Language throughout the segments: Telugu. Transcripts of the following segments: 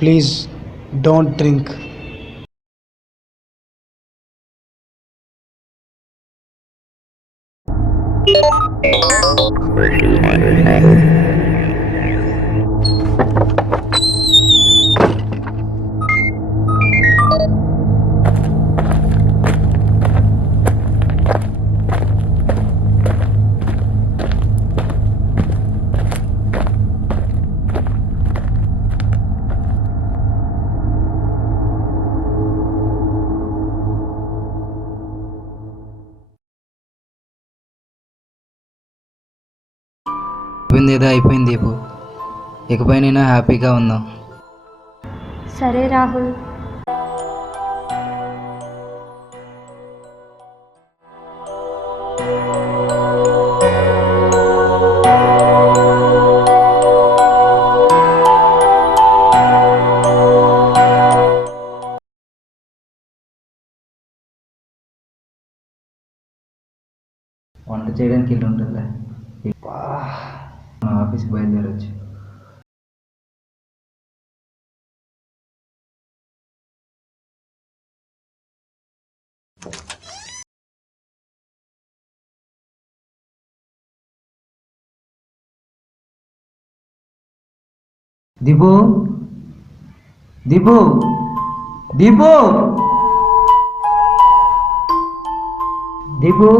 Please don't drink. అయిపోయింది ఏదో అయిపోయింది దీపు, ఇకపైనైనా హ్యాపీగా ఉందాం. సరే రాహుల్. వంట చేయడానికి వెళ్ళి ఉంటుందిలే. మన ఆఫీస్కి బయలుదేరొచ్చు. దీపు దీపు దీపు దీపు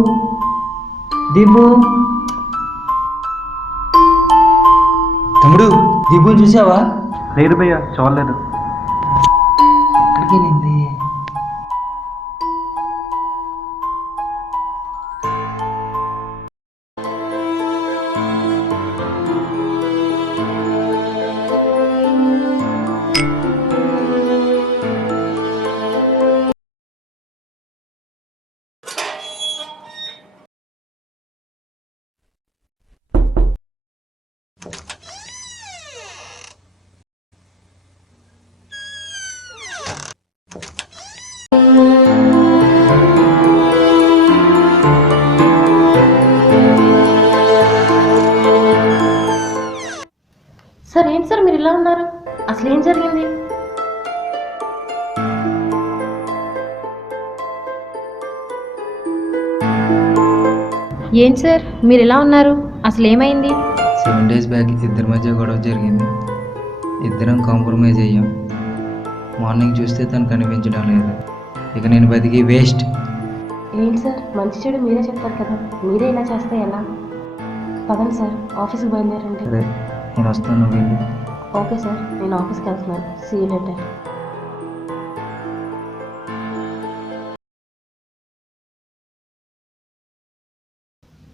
దీపు తమ్ముడు, దీపు చూసావా? లేదు భయ్యా, చూడలేదు. ఎక్కడికి వెళ్ళింది? సార్ ఏంటి సార్ మీరు ఇలా ఉన్నారు? అసలు ఏం జరిగింది? ఏంటి సార్ మీరు ఇలా ఉన్నారు? అసలు ఏమైంది? 7 days బ్యాక్ ఇద్దరి మధ్య గొడవ జరిగింది. ఇద్దరం కాంప్రమైజ్ అయ్యాం. మార్నింగ్ చూస్తే తను కనిపించడం లేదు. ఇక నేను బతికి వేస్ట్. ఏంటి సార్ మంచి చెడు మీరే చెప్తారు కదా, మీరే ఇలా చేస్తే ఎలా? పదండి సార్, ఆఫీస్కి బయలుదేరండి. సరే, నేను వస్తాను, నువ్వు వెళ్ళు. ఓకే సార్, నేను ఆఫీస్కి వెళ్తున్నాను. See you later.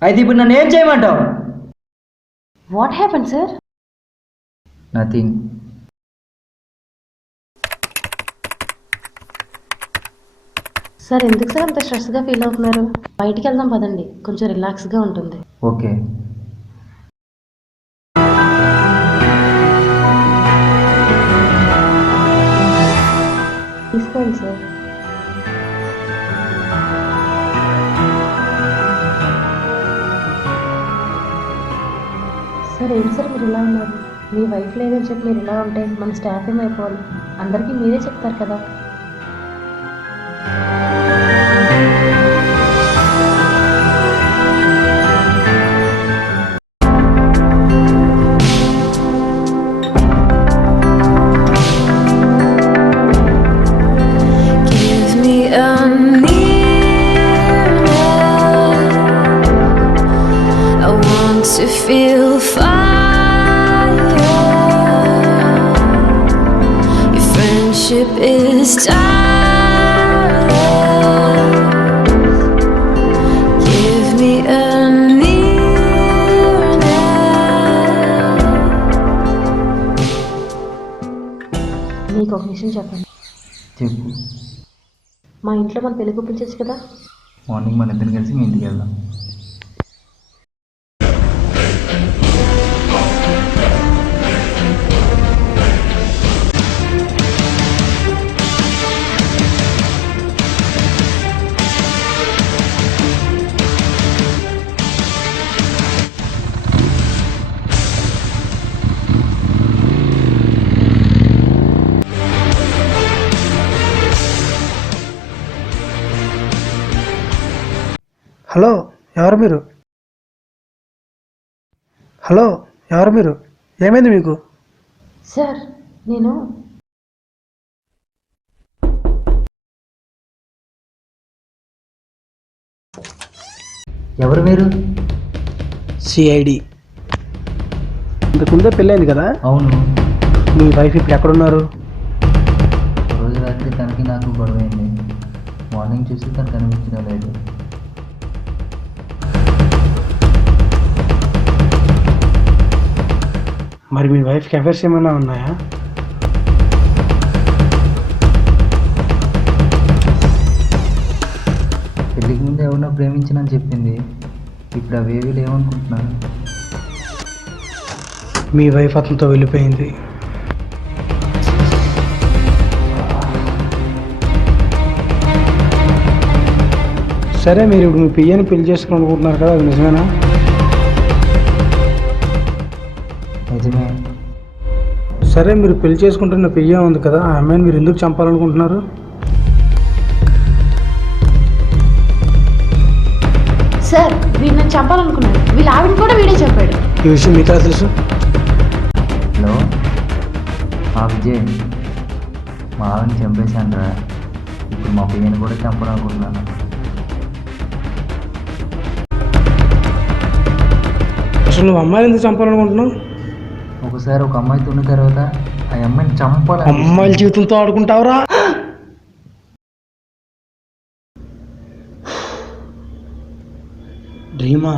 అయితే ఇప్పుడు నన్ను ఏం చేయమంటావు? What happen sir? Nothing. Sir ఎందుకు సార్ అంత స్ట్రెస్గా ఫీల్ అవుతున్నారు? బయటికి వెళ్దాం పదండి, కొంచెం రిలాక్స్గా ఉంటుంది. ఓకే. తీసుకోండి సార్. సార్ ఏంటి సార్ మీరు ఇలా ఉన్నారు? మీ వైఫ్ లేదని చెప్పి మీరు ఇలా ఉంటే మన స్టాఫ్ ఏమైపోవాలి? అందరికీ మీరే చెప్తారు కదా. To feel fire, your friendship is tired. Give me a nearness. మీకు ఒక విషయం చెప్పండి. చెప్పు. మా ఇంట్లో మన పెళ్లి గుప్పించచ్చు కదా. మార్నింగ్ మన ఇద్దరం కలిసి మీ ఇంటికి వెళ్దాం. హలో ఎవరు మీరు? హలో ఎవరు మీరు? ఏమైంది మీకు? సార్ నేను ఎవరు మీరు? సిఐడి. ఇంతకుముందే పెళ్ళైంది కదా? అవును. మీ వైఫ్ ఇప్పుడు ఎక్కడున్నారు? రోజు రాత్రి తనకి నాకు గొడవ అయింది. మార్నింగ్ చూస్తే తను కనిపించడం లేదు. మరి మీ వైఫ్కి అఫైర్స్ ఏమైనా ఉన్నాయా? పెళ్ళికి ముందు ఎవరినో ప్రేమించనని చెప్పింది. ఇప్పుడు అవేవి లేవనుకుంటున్నాను. మీ వైఫ్ అతనితో వెళ్ళిపోయింది. సరే, మీరు ఇప్పుడు మీ పియ్యని పెళ్లి చేసుకోవాలనుకుంటున్నారు కదా, అది నిజమేనా? నిజమే. సరే, మీరు పెళ్లి చేసుకుంటున్న పియ్య ఉంది కదా, ఆ అమ్మాయిని మీరు ఎందుకు చంపాలనుకుంటున్నారు? సార్ వీడు నన్ను చంపాలనుకున్నాడు. వీళ్ళ ఆవిడ కూడా వీడే చెప్పాడు. ఈ విషయం మీకు ఎలా తెలుసు? హలో విజయ్, మా ఆవిడని చంపేశాను రా. ఇప్పుడు మా పియ్యని కూడా చంపాలనుకుంటున్నాను. అసలు నువ్వు అమ్మాయిని ఎందుకు చంపాలనుకుంటున్నావు? ఒకసారి ఒక అమ్మాయితో ఉన్న తర్వాత ఆ అమ్మాయిని చంపాలి. అమ్మాయిల జీవితంతో ఆడుకుంటావురా? డ్రీమా?